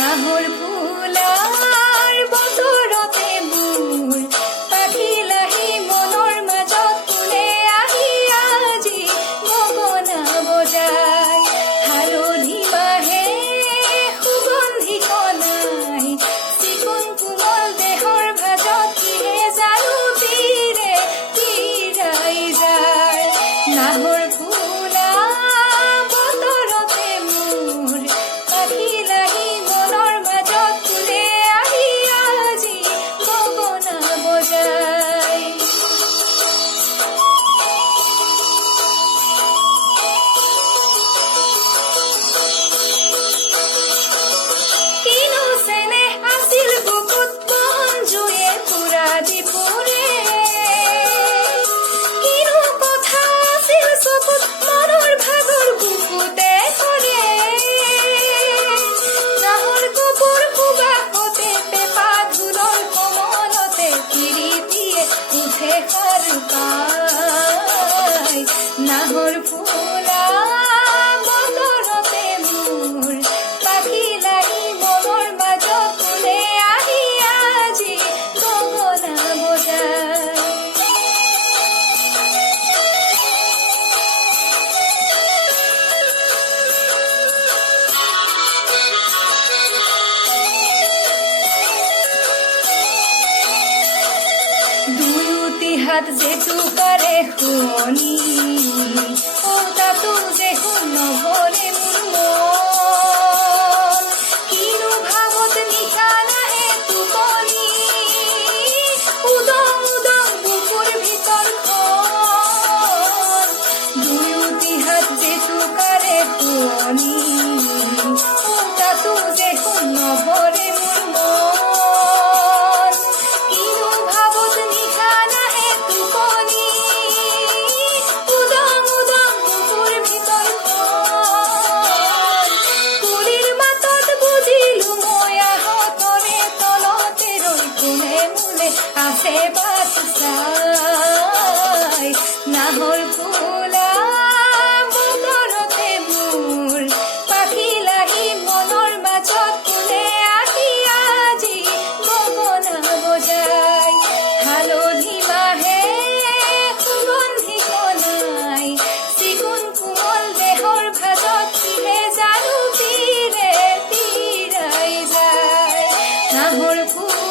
নাহৰ ফুলাৰ বতৰতে মোৰ পাখিলাহি মনৰ মাজত কোনে আহি আজি গগনা বজাই হালধি বাহে সুগন্ধি কণাই চিকুণ কোমল দেহৰ ভাজত কিহে জানো তীৰে তীৰাই যায় নাহৰ ফুলা বতৰতে মোৰ পাখিলাহি মনৰ মাজত কোনে আহি আজি গগনা বজাই কিনো চেনেহ আছিল বুকুত মন জুয়ে পুৰা দিপুৰে কিনো কথা আছিল চকুত মনৰ ভাগৰ বুকুতে সৰে নাহৰ কপোৰ সুবাসতে পেপা ধুলৰ কমলতে কিৰিটিয়ে উঠে সাৰ পাই নাহৰ ফুলা বতৰতে মোৰ পাখিলাহি মনৰ মাজত কোনে আহি আজি গগনা বজাই দুয়োটি হাত জেতুকাৰে শুৱনি তাতো যে নভৰে মোৰ মন কিনো ভাৱত নিশা নাহে টোপনি উদং উদং বুকুৰ ভিতৰখন দুয়োটি হাত জেতুকাৰে শুৱনি তাতো যে নভৰে মোৰ মন কিনো ভাৱত নিশা নাহে টোপনি উদং উদং বুকুৰ ভিতৰখন কুলিৰ মাতত বুজিলো মই আহতৰে তলতে ৰৈ কোনে মোলে আছে বাট চাই নাহৰ ফুলা বতৰতে মোৰ পাখিলাহি মনৰ মাজত কোনে আহি আজি গগনা বজাই হালধি বাহে সুগন্ধি কণাই চিকুণ কোমল দেহৰ ভাজত কিহে জানো তীৰে তীৰাই যায় নাহৰ ফুলা